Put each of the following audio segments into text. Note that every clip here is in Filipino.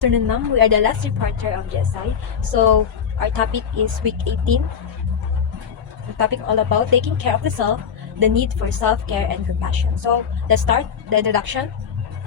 Afternoon, ma'am. We are the last reporter of GSI. So, our topic is week 18. The topic all about taking care of the self, the need for self-care and compassion. So, let's start the introduction.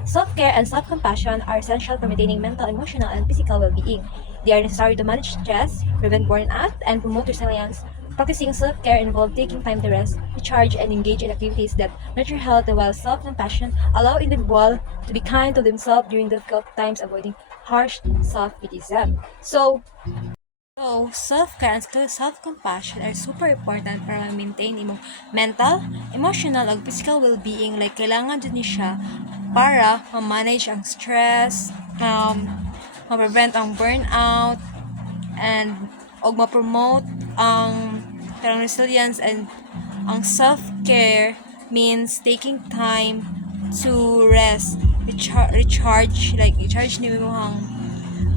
Self-care and self-compassion are essential for maintaining mental, emotional, and physical well-being. They are necessary to manage stress, prevent burnout, and promote resilience. Practicing self-care involves taking time to rest, recharge, and engage in activities that nurture health, while self-compassion allow individuals to be kind to themselves during difficult times, avoiding harsh self-criticism. So, self-care and self-compassion are super important para ma-maintain imong mental, emotional, ug physical well-being. Like, kailangan din ni siya para ma-manage ang stress, ma-prevent ang burnout, and og ma-promote ang karang resilience. And ang self-care means taking time to rest, recharge, like recharge ni mo ang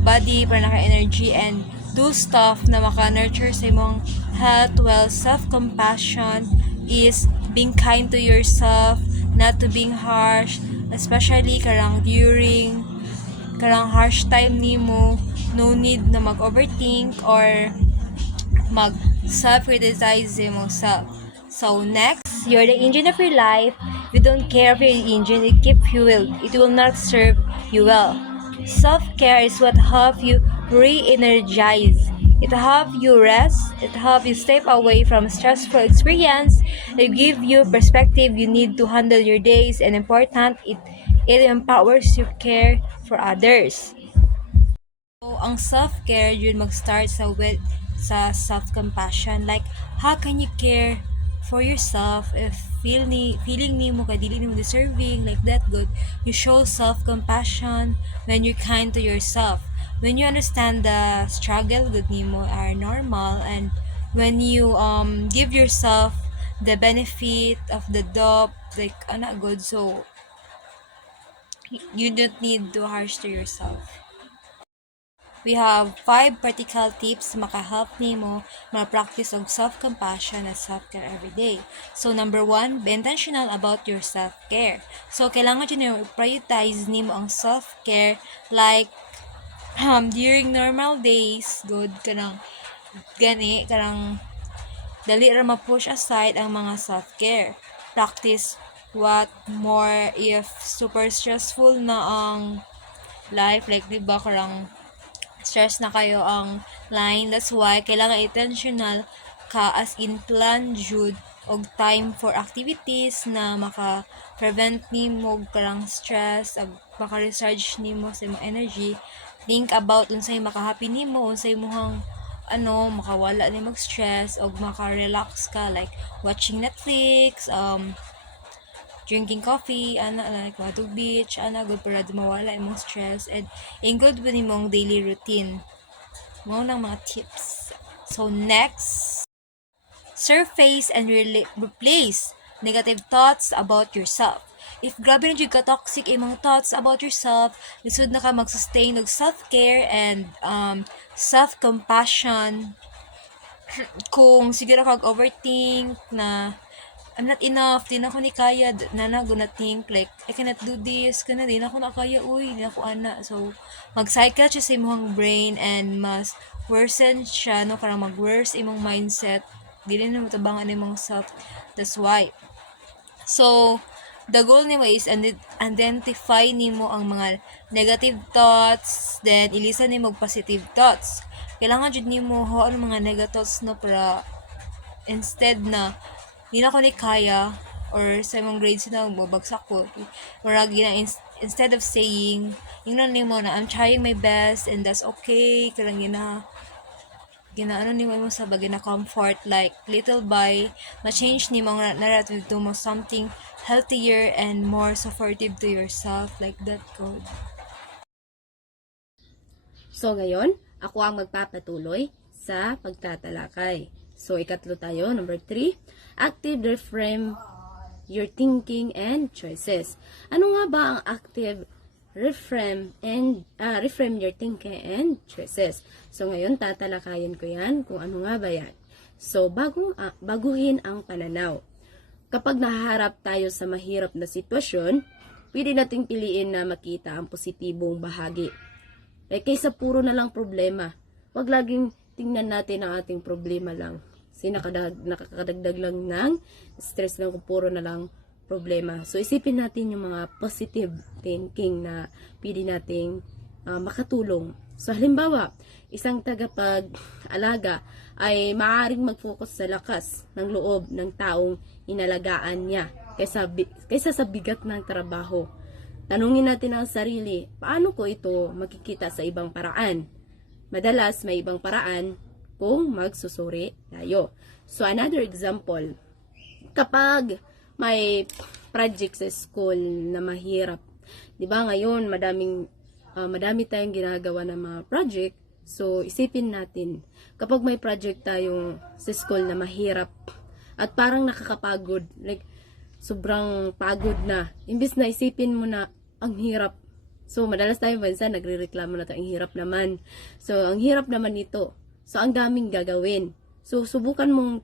body para naka-energy and do stuff na maka-nurture sa imong health. Well, self-compassion is being kind to yourself, not to being harsh, especially karang during karang harsh time nimo. No need na mag-overthink or mag self-criticize mo self. So next, you're the engine of your life. If you don't care for your engine, it keep fueled. It will not serve you well. Self-care is what help you re-energize. It help you rest. It help you step away from stressful experience. It give you perspective you need to handle your days. And important, it empowers you care for others. So, ang self-care, yun mag-start sa self-compassion. Like, how can you care for yourself if feeling ni mo ka dili ni mo deserving, like that good. You show self-compassion when you're kind to yourself. When you understand the struggle good ni mo are normal, and when you give yourself the benefit of the doubt, like ana good, so you don't need to harsh to yourself. We have 5 practical tips makahelp nimo ma-practice og self-compassion at self-care every day. So number 1, be intentional about your self-care. So kailangan jud prioritize nimo ang self-care, like during normal days, good kanang gani karang dali ra ma-push aside ang mga self-care. Practice what more if super stressful na ang life, like di ba karang stress na kayo ang line. That's why kailangan intentional ka, as in plan jud og time for activities na maka-prevent nimo karang stress ag maka-recharge nimo sa imong energy. Think about unsay maka-happy nimo, unsay imong makawala ni mag-stress og maka-relax ka, like watching Netflix, drinking coffee, like Wadu Beach, good para mawala imong stress, and good with imong daily routine. Mga ng mga tips. So next, surface and replace negative thoughts about yourself. If grabe na jud ka toxic imong thoughts about yourself, lisod na ka mag-sustain og self-care and self-compassion. Kung siguro kag overthink na I'm not enough, di na ako ni kaya, na gonna think like, I cannot do this, kana di na ako nakaya, di na ako ana. So, mag-cycle siya sa imong brain and mas worsen siya, no, karang mag-worse imong mindset, di na matabangan imong self. That's why. So, the goal nimo is identify nimo ang mga negative thoughts, then ilisan nimo positive thoughts. Kailangan jud nimo ho ang mga negative thoughts, no, para instead na di na ko ni kaya or sa imong grades na babagsak ko, instead of saying ingnon nimo na I'm trying my best and that's okay, karang ginaano nimo mo sa bagay na comfort, like little by ma-change nimo ang narrative to mo something healthier and more supportive to yourself, like that code. So ngayon, ako ang magpapatuloy sa pagtatalakay. So, ikatlo tayo. Number 3, active reframe your thinking and choices. Ano nga ba ang active reframe your thinking and choices? So, ngayon, tatalakayan ko yan kung ano nga ba yan. So, baguhin ang pananaw. Kapag nahaharap tayo sa mahirap na sitwasyon, pwede nating piliin na makita ang positibong bahagi. Kaysa puro na lang problema. Wag laging tingnan natin ang ating problema lang. Kasi nakakadagdag lang ng stress lang kung puro na lang problema. So, isipin natin yung mga positive thinking na pwede nating makatulong. So, halimbawa, isang tagapag-alaga ay maaaring mag-focus sa lakas ng loob ng taong inalagaan niya kaysa sa bigat ng trabaho. Tanungin natin ang sarili, paano ko ito makikita sa ibang paraan? Madalas, may ibang paraan kung magsusuri tayo. So, another example, kapag may project sa school na mahirap, di ba ngayon, madami tayong ginagawa ng mga project. So, isipin natin, kapag may project tayo sa school na mahirap at parang nakakapagod, like, sobrang pagod na. Imbis na isipin mo na, ang hirap. So, madalas tayo minsan nagre-reklamo na tayo, ang hirap naman. So, ang hirap naman nito. So, ang daming gagawin. So, subukan mo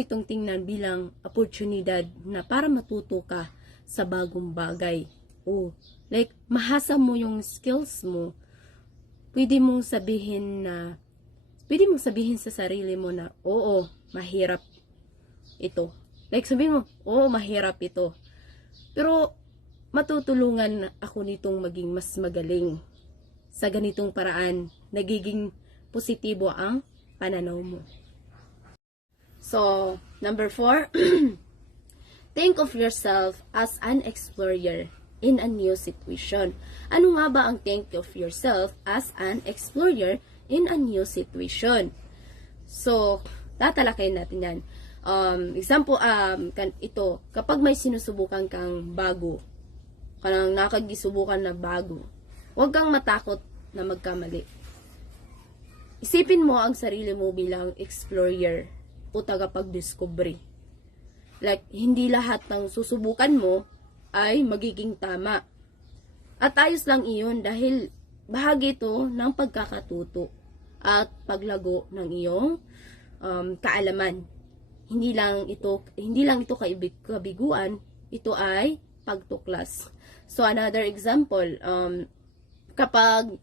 itong tingnan bilang oportunidad na para matuto ka sa bagong bagay. Like, mahasa mo yung skills mo. Pwede mong sabihin sa sarili mo na, oo, mahirap ito. Like, sabihin mo, oo, mahirap ito. Pero, matutulungan ako nitong maging mas magaling. Sa ganitong paraan, nagiging positibo ang pananaw mo. So, number 4, think of yourself as an explorer in a new situation. Ano nga ba ang think of yourself as an explorer in a new situation? So, tatalakayin natin yan. Example, ito, kapag may sinusubukan kang bago, kanang nakagisubukan na bago, huwag kang matakot na magkamali. Isipin mo ang sarili mo bilang explorer o tagapag-discovery. Like, hindi lahat ng susubukan mo ay magiging tama. At ayos lang iyon dahil bahagi ito ng pagkakatuto at paglago ng iyong kaalaman. Hindi lang ito kabiguan, ito ay pagtuklas. So, another example, kapag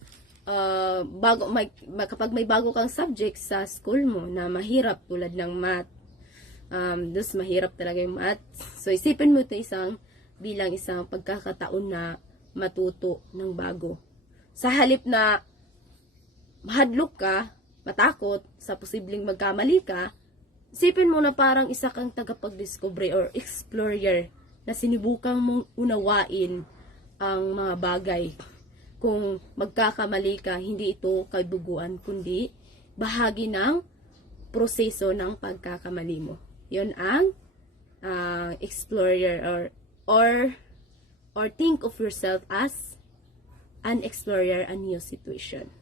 may bago kang subject sa school mo na mahirap tulad ng math, mahirap talaga yung math. So, isipin mo ito bilang isang pagkakataon na matuto ng bago. Sa halip na mahadlok ka, matakot sa posibleng magkamali ka, isipin mo na parang isa kang tagapag-discovery or explorer na sinibukang mong unawain ang mga bagay. Kung magkakamali ka, hindi ito kabuguan, kundi bahagi ng proseso ng pagkakamali mo. Yun ang explorer or think of yourself as an explorer, a new situation.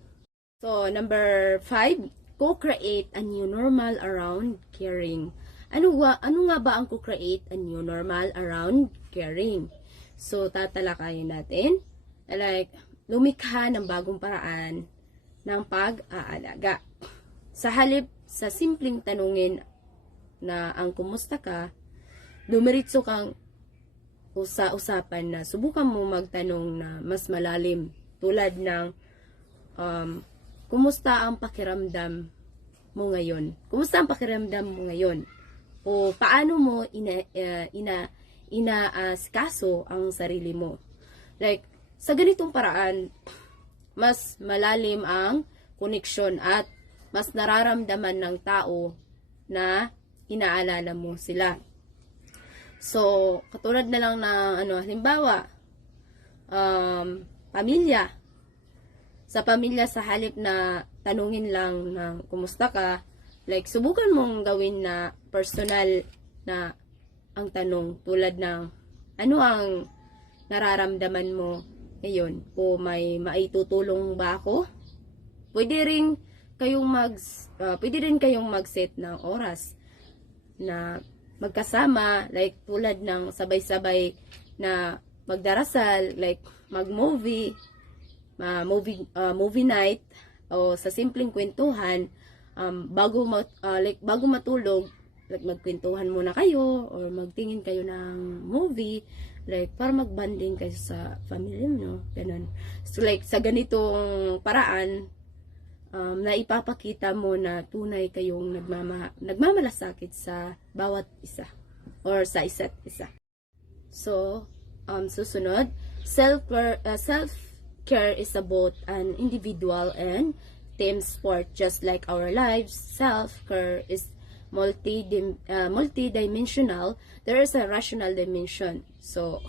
So, number 5, co-create a new normal around caring. Ano nga ba ang co-create a new normal around caring? So, tatalakayin natin. Like, lumikha ng bagong paraan ng pag-aalaga. Sa halip sa simpleng tanungin na ang kumusta ka, dumiritso kang sa usapan na subukan mo magtanong na mas malalim tulad ng kumusta ang pakiramdam mo ngayon? Kumusta ang pakiramdam mo ngayon? O paano mo inaasikaso ang sarili mo? Like, sa ganitong paraan, mas malalim ang koneksyon at mas nararamdaman ng tao na inaalala mo sila. So, katulad na lang na halimbawa, pamilya. Sa pamilya, sa halip na tanungin lang na kumusta ka, like, subukan mong gawin na personal na ang tanong tulad ng ano ang nararamdaman mo ngayon, o may maitutulong ba ako? Pwede rin kayong mag-set ng oras na magkasama, like tulad ng sabay-sabay na magdarasal, like mag-movie, movie night, o sa simpleng kwentuhan, bago matulog, like magkwentuhan muna kayo or magtingin kayo ng movie, Like, para mag-bonding kayo sa family mo, ganun. So, like, sa ganitong paraan, na ipapakita mo na tunay kayong nagmamalasakit sa bawat isa or sa isa't isa. So, susunod, self-care is about an individual and team sport. Just like our lives, self-care is multi-dimensional. There is a rational dimension. So,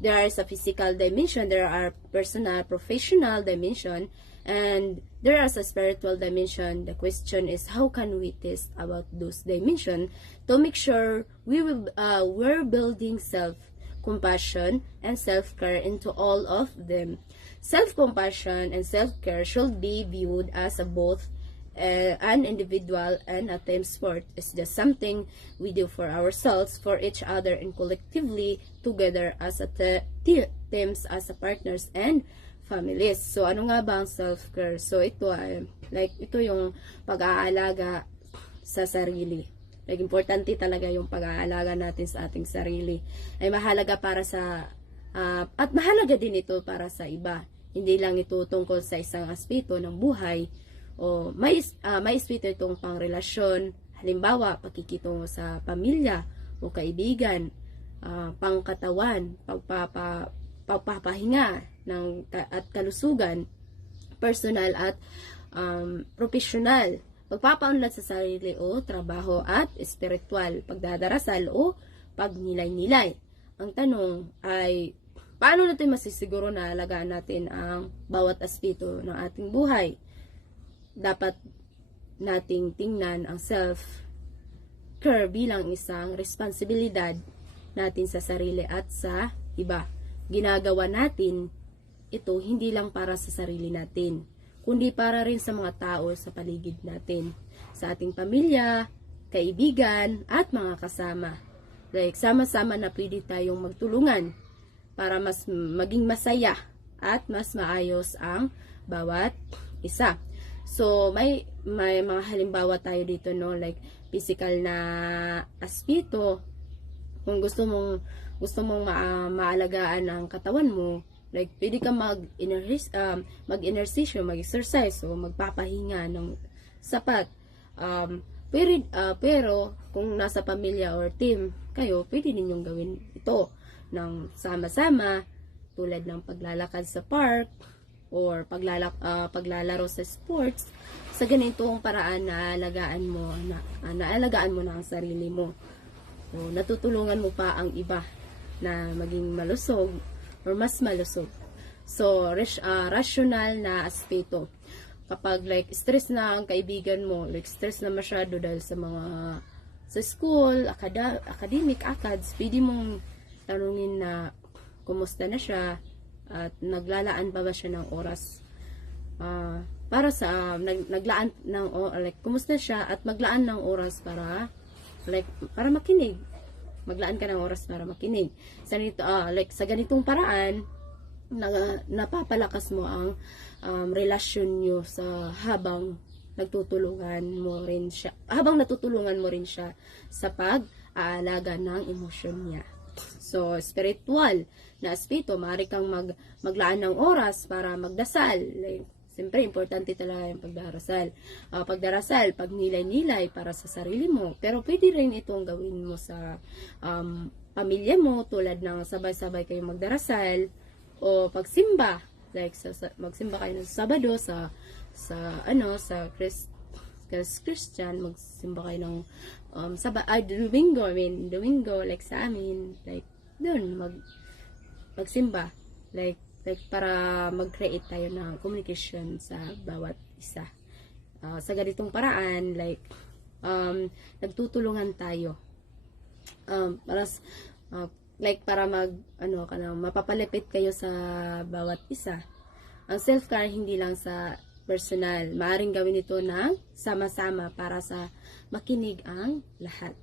there is a physical dimension, there are personal, professional dimension, and there is a spiritual dimension. The question is, how can we test about those dimensions to make sure we're building self-compassion and self-care into all of them. Self-compassion and self-care should be viewed as both an individual and a team sport. It's just something we do for ourselves, for each other, and collectively together as a teams, as a partners and families. So, ano nga ba ang self-care? So, ito ay, ito yung pag-aalaga sa sarili. Like, importante talaga yung pag-aalaga natin sa ating sarili. Ay mahalaga para sa, at mahalaga din ito para sa iba. Hindi lang ito tungkol sa isang aspeto ng buhay, o may aspeto itong pangrelasyon, halimbawa, pakikitungo sa pamilya o kaibigan, pangkatawan, pagpapahinga at kalusugan, personal at professional, pagpapaunlad sa sarili o trabaho at espiritual, pagdadarasal o pagnilay-nilay. Ang tanong ay, paano natin masisiguro na alagaan natin ang bawat aspeto ng ating buhay? Dapat nating tingnan ang self-care bilang isang responsibilidad natin sa sarili at sa iba. Ginagawa natin ito hindi lang para sa sarili natin, kundi para rin sa mga tao sa paligid natin, sa ating pamilya, kaibigan, at mga kasama. Like, sama-sama na pwede tayong magtulungan para mas maging masaya at mas maayos ang bawat isa. So, may mga halimbawa tayo dito, no? Like, physical na aspeto. Kung gusto mong maalagaan ang katawan mo, like, pwede ka mag-exercise, so magpapahinga ng sapat. Pero, kung nasa pamilya or team kayo, pwede ninyong gawin ito ng sama-sama, tulad ng paglalakad sa park, or paglalaro sa sports. Sa ganitong paraan, naalagaan mo na ang sarili mo. So, natutulungan mo pa ang iba na maging malusog or mas malusog. So, rational na aspeto. Kapag like stress na ang kaibigan mo, like stress na masyado dahil sa school, academic ACADS, pwede mong tanungin na kumusta na siya at naglalaan pa ba siya ng oras para sa naglaan ng kumusta siya at maglaan ng oras para makinig. Maglaan ka ng oras para makinig. Sa ganitong paraan, napapalakas mo ang relasyon nyo habang natutulungan mo rin siya sa pag-aalaga ng emosyon niya. So, spiritual na aspeto, maaari kang maglaan ng oras para magdasal. Siyempre, importante talaga yung pagdarasal, pagnilay-nilay para sa sarili mo. Pero pwede rin itong gawin mo sa pamilya mo, tulad ng sabay-sabay kayong magdarasal o pagsimba. Like, magsimba kayo ng Sabado sa Christian, magsimba kayo ng Domingo, like sa amin, like doon magsimba, like para mag-create tayo ng communication sa bawat isa. Sa ganitong paraan, like nagtutulungan tayo para mapapalapit kayo sa bawat isa. Ang self-care hindi lang sa personal, maaaring gawin ito ng sama-sama para sa makinig ang lahat.